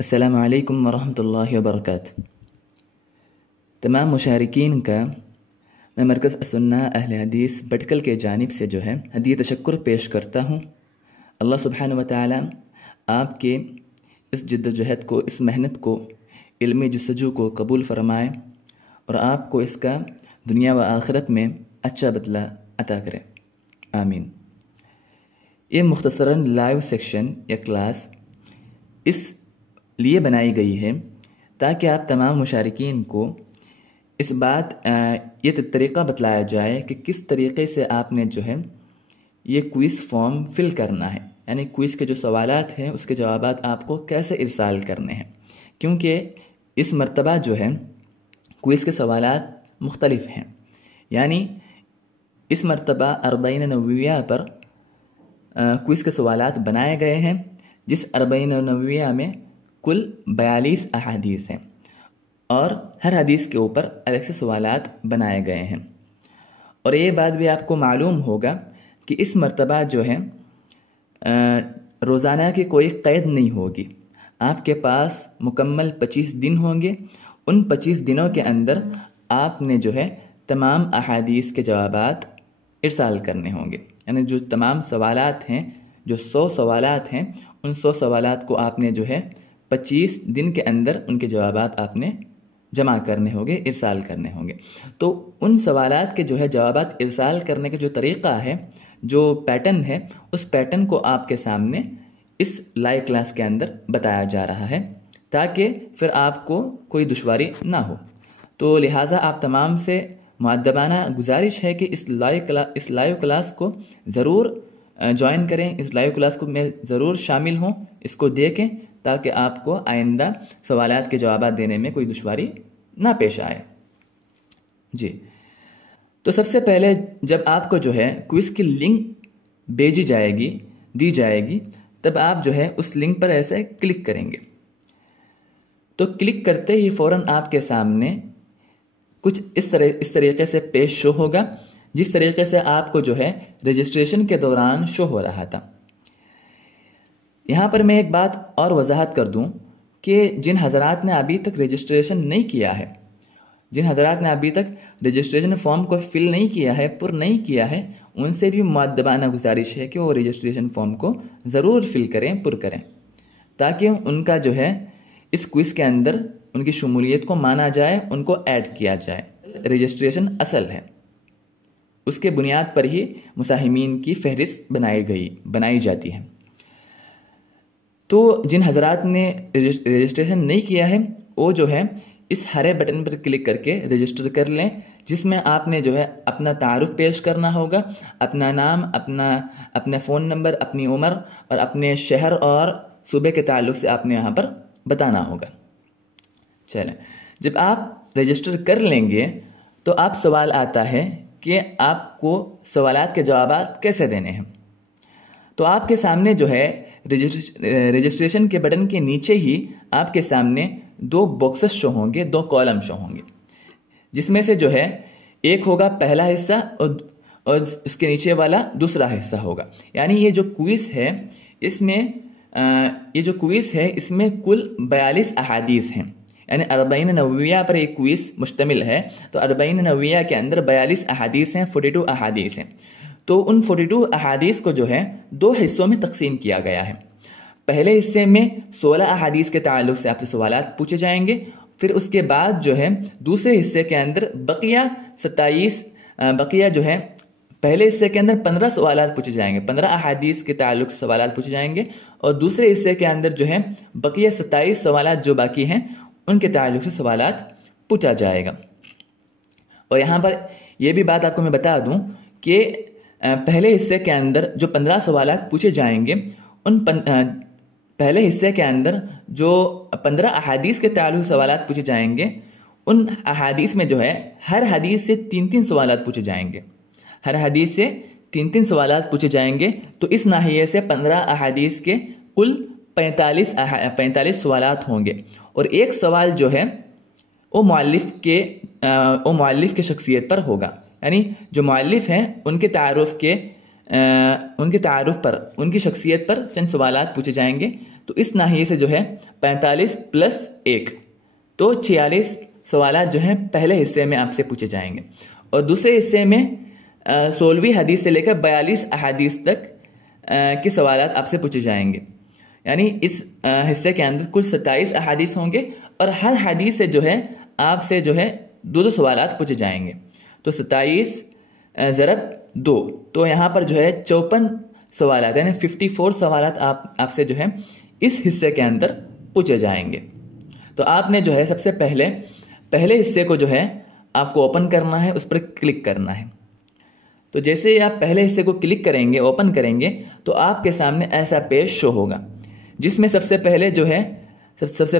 अस्सलामु अलैकुम वरहमतुल्लाहि वबरकातुहू। तमाम मुशारिकीन का मैं मरकज़ अस्सुन्ना अहले हदीस भटकल के जानिब से जो है हदीय तशक्कुर पेश करता हूँ। अल्लाह सुब्हानहु व तआला आपके इस जिद्दोजहद को, इस मेहनत को, इल्मी जुस्तजू को कबूल फरमाए और आपको इसका दुनिया व आखिरत में अच्छा बदला अता करे, आमीन। ये मुख्तसरन लाइव सेक्शन या क्लास इस लिए बनाई गई है ताकि आप तमाम मुशारिकीन को इस बात ये तरीक़ा बतलाया जाए कि किस तरीक़े से आपने जो है ये क्विज़ फॉर्म फिल करना है, यानी क्विज़ के जो सवालात हैं उसके जवाबात आपको कैसे इरसाल करने हैं। क्योंकि इस मर्तबा जो है क्विज़ के सवालात मुख्तलिफ हैं, यानी इस मर्तबा 40 नवविया पर क्विज़ के सवालात बनाए गए हैं, जिस 40 नवविया में कुल 42 अहादीस हैं और हर हदीस के ऊपर अलग से सवालात बनाए गए हैं। और ये बात भी आपको मालूम होगा कि इस मर्तबा जो है रोज़ाना की कोई क़ैद नहीं होगी। आपके पास मुकम्मल 25 दिन होंगे। उन 25 दिनों के अंदर आपने जो है तमाम अहादीस के जवाबात इरसाल करने होंगे, यानी जो तमाम सवालात हैं, जो 100 सवालात हैं, उन 100 सवालात को आपने जो है 25 दिन के अंदर उनके जवाबात आपने जमा करने होंगे, इरसाल करने होंगे। तो उन सवालात के जो है जवाबात इरसाल करने का जो तरीक़ा है, जो पैटर्न है, उस पैटर्न को आपके सामने इस लाइव क्लास के अंदर बताया जा रहा है ताकि फिर आपको कोई दुश्वारी ना हो। तो लिहाजा आप तमाम से मुअद्दबाना गुजारिश है कि इस लाइव क्लास को ज़रूर ज्वाइन करें, इस लाइव क्लास को में ज़रूर शामिल हों, इसको देखें ताकि आपको आइंदा सवालात के जवाब देने में कोई दुश्वारी ना पेश आए। जी, तो सबसे पहले जब आपको जो है क्विज़ की लिंक भेजी जाएगी, दी जाएगी, तब आप जो है उस लिंक पर ऐसे क्लिक करेंगे। तो क्लिक करते ही फ़ौरन आपके सामने कुछ इस तरीके से पेश शो होगा, जिस तरीके से आपको जो है रजिस्ट्रेशन के दौरान शो हो रहा था। यहाँ पर मैं एक बात और वजाहत कर दूँ कि जिन हज़रात ने अभी तक रजिस्ट्रेशन नहीं किया है, जिन हज़रात ने अभी तक रजिस्ट्रेशन फॉर्म को फिल नहीं किया है, पुर नहीं किया है, उनसे भी मुअद्दबाना गुजारिश है कि वो रजिस्ट्रेशन फॉर्म को ज़रूर फिल करें, पुर करें, ताकि उनका जो है इस क्विज़ के अंदर उनकी शमूलियत को माना जाए, उनको ऐड किया जाए। रजिस्ट्रेशन असल है, उसके बुनियाद पर ही मुसाहिमीन की फहरिस्त बनाई जाती है। तो जिन हज़रात ने रजिस्ट्रेशन नहीं किया है वो जो है इस हरे बटन पर क्लिक करके रजिस्टर कर लें, जिसमें आपने जो है अपना तारुफ पेश करना होगा, अपना नाम, अपना फ़ोन नंबर, अपनी उम्र और अपने शहर और सूबे के ताल्लुक़ से आपने यहाँ पर बताना होगा। चलें, जब आप रजिस्टर कर लेंगे तो आप सवाल आता है कि आपको सवालात के जवाबात कैसे देने हैं। तो आपके सामने जो है रजिस्ट्रेशन के बटन के नीचे ही आपके सामने 2 बॉक्सेस शो होंगे, 2 कॉलम शो होंगे, जिसमें से जो है एक होगा पहला हिस्सा और इसके नीचे वाला दूसरा हिस्सा होगा। यानी ये जो क्विज़ है इसमें कुल 42 अहादीस हैं, यानी 40 नवविया पर एक क्विज़ मुश्तमिल है। तो 40 नवविया के अंदर 42 अहादीस हैं, 42 अहादीस हैं। तो उन 42 अहादीस को जो है 2 हिस्सों में तकसीम किया गया है। पहले हिस्से में 16 अहादीस के ताल्लुक़ से आपसे सवालात पूछे जाएंगे। फिर उसके बाद जो है दूसरे हिस्से के अंदर बकिया जो है पहले हिस्से के अंदर 15 सवालात पूछे जाएंगे, 15 अहादीस के ताल्लुक़ से सवालात पूछे जाएंगे, और दूसरे हिस्से के अंदर जो है बकिया 27 सवालात जो बाकी हैं उनके ताल्लुक़ से सवालात पूछा जाएगा। और यहाँ पर यह भी बात आपको मैं बता दूँ कि पहले हिस्से के अंदर जो 15 सवालात पूछे जाएंगे, उन पहले हिस्से के अंदर जो 15 अहादीस के ताल्लुक़ सवालात पूछे जाएंगे, उन अहादीस में जो है हर हदीस से 3-3 सवालात पूछे जाएंगे, हर हदीस से 3-3 सवालात पूछे जाएंगे। तो इस नाहिये से 15 अहादीस के कुल 45 सवालात होंगे। और एक सवाल जो है वो मुअल्लिफ के शख्सियत पर होगा, यानी जो मुअल्लिफ हैं उनके तारुफ पर, उनकी शख्सियत पर चंद सवालात पूछे जाएंगे तो इस नाहिए से जो है 45 प्लस 1 तो 46 सवालात जो हैं पहले हिस्से में आपसे पूछे जाएंगे। और दूसरे हिस्से में 16वीं हदीस से लेकर 42 अहादीस तक के सवालात आपसे पूछे जाएंगे। यानी इस हिस्से के अंदर कुल 27 अहादीस होंगे और हर हदीस से जो है आपसे जो है 2-2 सवालात पूछे जाएंगे। तो 27 ज़रब 2 तो यहाँ पर जो है 54 सवालात यानी 54 सवालात आपसे जो है इस हिस्से के अंदर पूछे जाएंगे। तो आपने जो है सबसे पहले हिस्से को जो है आपको ओपन करना है, उस पर क्लिक करना है। तो जैसे ही आप पहले हिस्से को क्लिक करेंगे, ओपन करेंगे, तो आपके सामने ऐसा पेज शो होगा जिसमें सबसे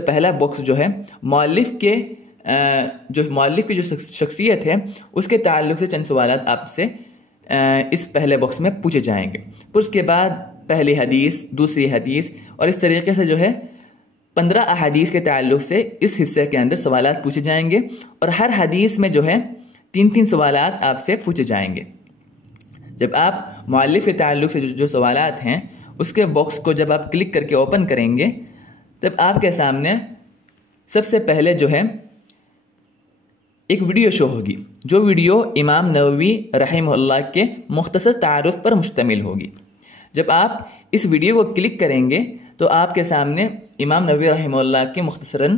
पहला बॉक्स जो है मौलिफ की जो शख्सियत है उसके ताल्लुक से चंद सवालात आपसे इस पहले बॉक्स में पूछे जाएंगे। फिर उसके बाद पहली हदीस, दूसरी हदीस और इस तरीके से जो है 15 अहादीस के ताल्लुक से इस हिस्से के अंदर सवालात पूछे जाएंगे और हर हदीस में जो है 3-3 सवालात आपसे पूछे जाएंगे। जब आप मुअल्लिफ के ताल्लुक से जो सवालात हैं उसके बॉक्स को जब आप क्लिक करके ओपन करेंगे तब आपके सामने सबसे पहले जो है एक वीडियो शो होगी, जो वीडियो इमाम नववी रहमहुल्लाह के मुख्तसर तारुफ पर मुश्तमिल होगी। जब आप इस वीडियो को क्लिक करेंगे तो आपके सामने इमाम नववी रहमहुल्लाह के मुख्तसरन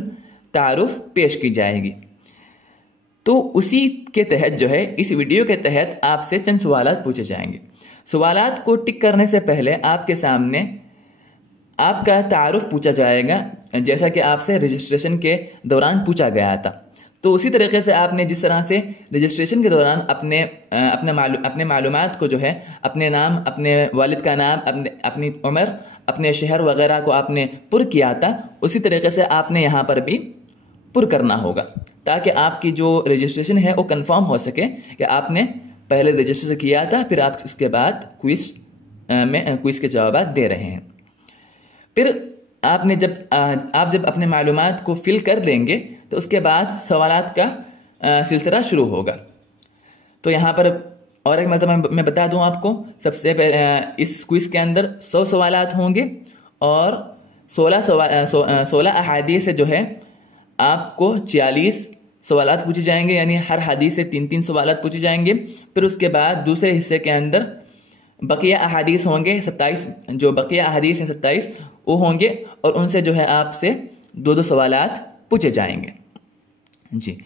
तारुफ पेश की जाएगी। तो उसी के तहत जो है इस वीडियो के तहत आपसे चंद सवालात पूछे जाएंगे। सवालात को टिक करने से पहले आपके सामने आपका तारुफ पूछा जाएगा, जैसा कि आपसे रजिस्ट्रेशन के दौरान पूछा गया था। तो उसी तरीके से आपने जिस तरह से रजिस्ट्रेशन के दौरान अपने मालूमात को जो है अपने नाम, अपने वालिद का नाम, अपनी उम्र, अपने शहर वगैरह को आपने पुर किया था, उसी तरीके से आपने यहाँ पर भी पुर करना होगा ताकि आपकी जो रजिस्ट्रेशन है वो कंफर्म हो सके कि आपने पहले रजिस्टर किया था, फिर आप उसके बाद क्विज के जवाब दे रहे हैं। फिर आपने जब अपने मालूमात को फिल कर लेंगे तो उसके बाद सवालात का सिलसिला शुरू होगा। तो यहाँ पर और एक मतलब मैं बता दूं आपको, सबसे पहले इस क्विज के अंदर 100 सवालात होंगे और 16 अहादीस से जो है आपको 46 सवालात पूछे जाएंगे, यानी हर हदीस से 3-3 सवालात पूछे जाएंगे। फिर उसके बाद दूसरे हिस्से के अंदर बकिया अहादीस होंगे 27, जो बकिया अहादीस हैं 27 वो होंगे और उनसे जो है आपसे 2-2 सवालात पूछे जाएंगे जी।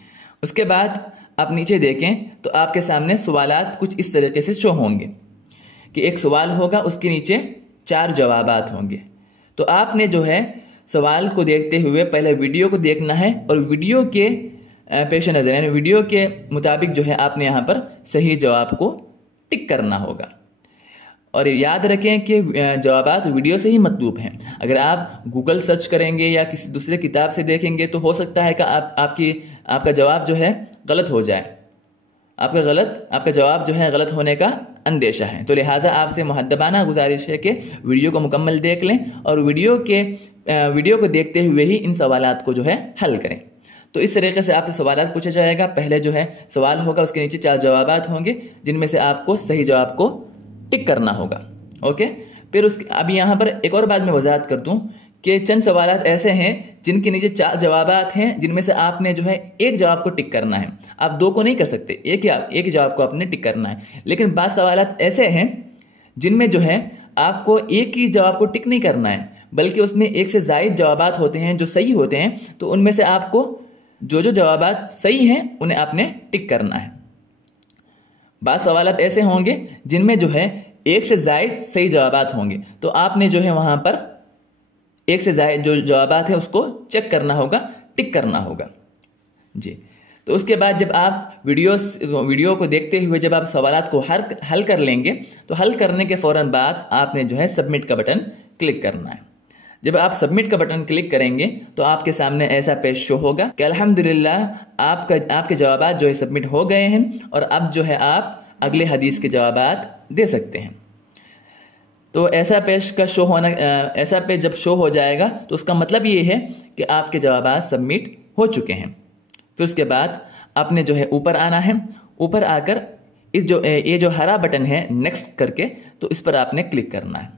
उसके बाद आप नीचे देखें तो आपके सामने सवालात कुछ इस तरीके से शो होंगे कि एक सवाल होगा, उसके नीचे 4 जवाबात होंगे। तो आपने जो है सवाल को देखते हुए पहले वीडियो को देखना है और वीडियो के पेश नज़र यानी वीडियो के मुताबिक जो है आपने यहाँ पर सही जवाब को टिक करना होगा। और याद रखें कि जवाबात वीडियो से ही मतलूब हैं। अगर आप गूगल सर्च करेंगे या किसी दूसरे किताब से देखेंगे तो हो सकता है कि आपका जवाब जो है गलत हो जाए, आपका जवाब जो है गलत होने का अंदेशा है। तो लिहाजा आपसे मुहद्दबाना गुजारिश है कि वीडियो को मुकम्मल देख लें और वीडियो को देखते हुए ही इन सवालात को जो है हल करें। तो इस तरीके से आपसे सवालात पूछा जाएगा। पहले जो है सवाल होगा, उसके नीचे 4 जवाबात होंगे जिनमें से आपको सही जवाब को टिक करना होगा। ओके, फिर अभी यहाँ पर एक और बात मैं वजाहत कर दूं कि चंद सवालात ऐसे हैं जिनके नीचे 4 जवाबात हैं जिनमें से आपने जो है एक जवाब को टिक करना है। आप 2 को नहीं कर सकते, एक ही जवाब को आपने टिक करना है। लेकिन बाद सवालात ऐसे हैं जिनमें जो है आपको एक ही जवाब को टिक नहीं करना है, बल्कि उसमें एक से ज़ायद जवाबात होते हैं जो सही होते हैं। तो उनमें से आपको जो जवाबात सही हैं उन्हें आपने टिक करना है। बाद सवालात ऐसे होंगे जिनमें जो है एक से ज़ायद सही जवाबात होंगे, तो आपने जो है वहां पर एक से ज़ायद जो जवाबात है उसको चेक करना होगा, टिक करना होगा जी। तो उसके बाद जब आप वीडियो को देखते हुए जब आप सवालात को हल कर लेंगे तो हल करने के फ़ौरन बाद आपने जो है सबमिट का बटन क्लिक करना है। जब आप सबमिट का बटन क्लिक करेंगे तो आपके सामने ऐसा पेज शो होगा कि अल्हम्दुलिल्लाह आपके जवाबात जो है सबमिट हो गए हैं और अब जो है आप अगले हदीस के जवाबात दे सकते हैं। तो ऐसा पेज जब शो हो जाएगा तो उसका मतलब ये है कि आपके जवाबात सबमिट हो चुके हैं। फिर उसके बाद आपने जो है ऊपर आना है, ऊपर आकर ये जो हरा बटन है नेक्स्ट करके, तो इस पर आपने क्लिक करना है।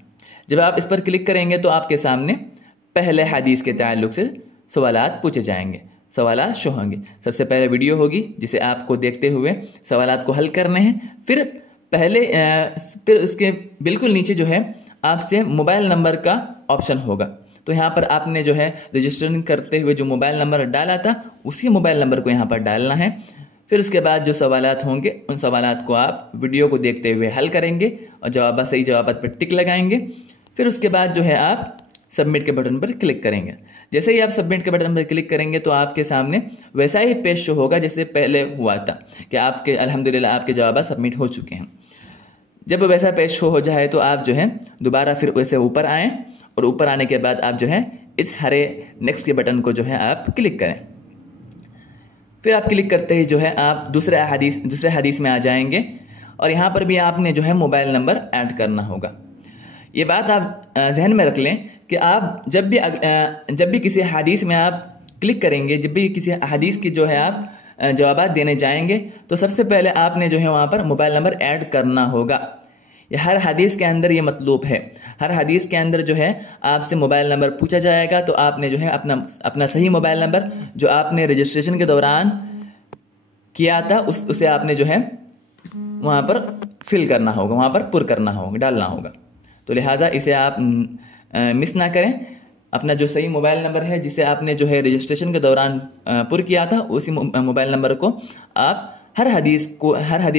जब आप इस पर क्लिक करेंगे तो आपके सामने पहले हदीस के ताल्लुक़ से सवालात पूछे जाएंगे, सवालात शो होंगे। सबसे पहले वीडियो होगी जिसे आपको देखते हुए सवालात को हल करने हैं। फिर उसके बिल्कुल नीचे जो है आपसे मोबाइल नंबर का ऑप्शन होगा। तो यहाँ पर आपने जो है रजिस्ट्रेशन करते हुए जो मोबाइल नंबर डाला था उसी मोबाइल नंबर को यहाँ पर डालना है। फिर उसके बाद जो सवालात होंगे उन सवालात को आप वीडियो को देखते हुए हल करेंगे और सही जवाबात पर टिक लगाएंगे। फिर उसके बाद जो है आप सबमिट के बटन पर क्लिक करेंगे। जैसे ही आप सबमिट के बटन पर क्लिक करेंगे तो आपके सामने वैसा ही पेज शो होगा जैसे पहले हुआ था कि आपके अल्हम्दुलिल्लाह आपके जवाब सबमिट हो चुके हैं। जब वैसा पेज शो हो जाए तो आप जो है दोबारा फिर वैसे ऊपर आएँ और ऊपर आने के बाद आप जो है इस हरे नेक्स्ट के बटन को जो है आप क्लिक करें। फिर आप क्लिक करते ही जो है आप दूसरे हदीस में आ जाएंगे और यहाँ पर भी आपने जो है मोबाइल नंबर ऐड करना होगा। ये बात आप जहन में रख लें कि आप जब भी किसी हदीस में आप क्लिक करेंगे, जब भी किसी हदीस की जो है आप जवाबात देने जाएंगे तो सबसे पहले आपने जो है वहाँ पर मोबाइल नंबर ऐड करना होगा। ये हर हदीस के अंदर ये मतलूब है। हर हदीस के अंदर जो है आपसे मोबाइल नंबर पूछा जाएगा तो आपने जो है अपना सही मोबाइल नंबर जो आपने रजिस्ट्रेशन के दौरान किया था उसे आपने जो है वहाँ पर फिल करना होगा, वहाँ पर पुर करना होगा, डालना होगा। तो लिहाजा इसे आप मिस ना करें। अपना जो सही मोबाइल नंबर है जिसे आपने जो है रजिस्ट्रेशन के दौरान पुर किया था उसी मोबाइल नंबर को आप हर हदीस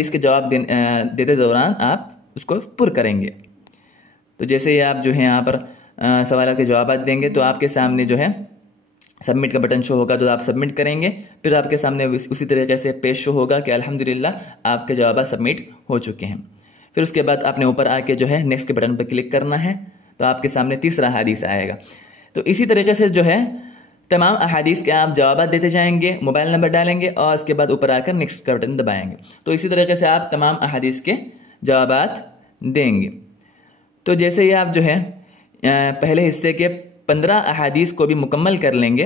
के जवाब देते दौरान आप उसको पुर करेंगे। तो जैसे ही आप जो है यहाँ पर सवाल के जवाब देंगे तो आपके सामने जो है सबमिट का बटन शो होगा तो आप सबमिट करेंगे। फिर आपके सामने उसी तरीके से पेज शो होगा कि अल्हम्दुलिल्लाह आपके जवाब सबमिट हो चुके हैं। फिर उसके बाद आपने ऊपर आके जो है नेक्स्ट के बटन पर क्लिक करना है तो आपके सामने तीसरा हदीस आएगा। तो इसी तरीके से जो है तमाम अहादीस के आप जवाब देते जाएंगे, मोबाइल नंबर डालेंगे और उसके बाद ऊपर आकर नेक्स्ट का बटन दबाएंगे। तो इसी तरीके से आप तमाम अहादीस के जवाबात देंगे। तो जैसे ही आप जो है पहले हिस्से के 15 अहादीस को भी मुकम्मल कर लेंगे।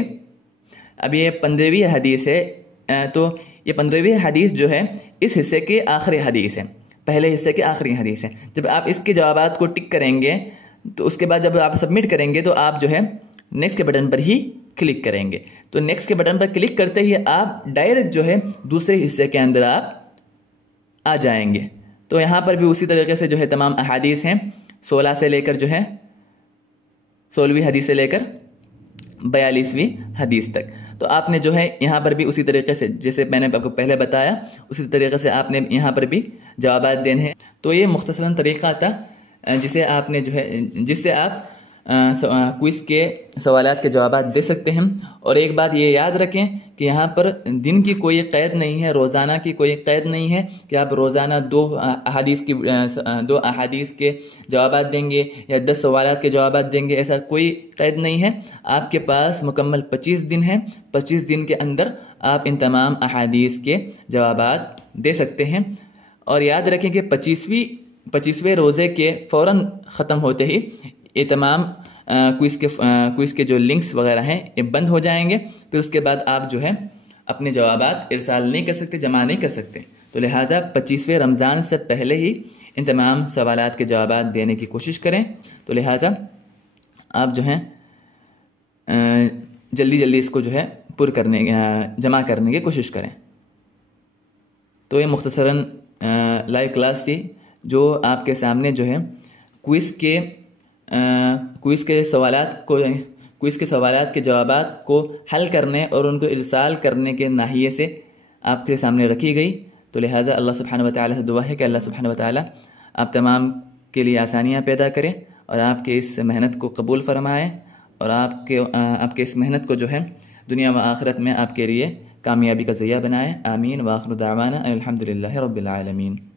अब ये 15वीं हदीस है, तो ये 15वीं हदीस जो है इस हिस्से के आखिरी हदीस है, पहले हिस्से के आखिरी हदीस है। जब आप इसके जवाबात को टिक करेंगे तो उसके बाद जब आप सबमिट करेंगे तो आप जो है नेक्स्ट के बटन पर ही क्लिक करेंगे। तो नेक्स्ट के बटन पर क्लिक करते ही आप डायरेक्ट जो है दूसरे हिस्से के अंदर आप आ जाएंगे। तो यहाँ पर भी उसी तरीके से जो है तमाम अहादीस हैं 16 से लेकर जो है 16वीं हदीस से लेकर 42वीं हदीस तक। तो आपने जो है यहाँ पर भी उसी तरीके से जैसे मैंने आपको पहले बताया उसी तरीके से आपने यहाँ पर भी जवाब देने हैं। तो ये मुख्तसरन तरीक़ा था जिससे आप क्विज़ के सवालात के जवाब दे सकते हैं। और एक बात ये याद रखें कि यहाँ पर दिन की कोई क़ैद नहीं है, रोज़ाना की कोई क़ैद नहीं है कि आप रोज़ाना 2 अहादीस के जवाब देंगे या 10 सवालात के जवाब देंगे, ऐसा कोई क़ैद नहीं है। आपके पास मुकम्मल 25 दिन है। 25 दिन के अंदर आप इन तमाम अहादीस के जवाब दे सकते हैं। और याद रखें कि 25वें रोज़े के फ़ौरन ख़त्म होते ही ये तमाम क्विज़ के जो लिंक्स वगैरह हैं ये बंद हो जाएंगे। फिर उसके बाद आप जो है अपने जवाबात इरसाल नहीं कर सकते, जमा नहीं कर सकते। तो लिहाजा 25वें रमज़ान से पहले ही इन तमाम सवालात के जवाबात देने की कोशिश करें। तो लिहाजा आप जो हैं जल्दी इसको जो है जमा करने की कोशिश करें। तो ये मुख्तसरन लाइव क्लास थी जो आपके सामने जो है क्विज़ के सवालात के जवाबात को हल करने और उनको इरसाल करने के नाहिये से आपके सामने रखी गई। तो लिहाजा अल्लाह सुब्हानहु व तआला से दुआ है कि अल्लाह सुब्हानहु व तआला आप तमाम के लिए आसानियाँ पैदा करें और आपके इस मेहनत को कबूल फरमाए और आपके इस मेहनत को जो है दुनिया व आखिरत में आपके लिए कामयाबी का ज़रिया बनाए। आमीन व आखिरु दावाना अनिल हम्दुलिल्लाहि रब्बिल आलमीन।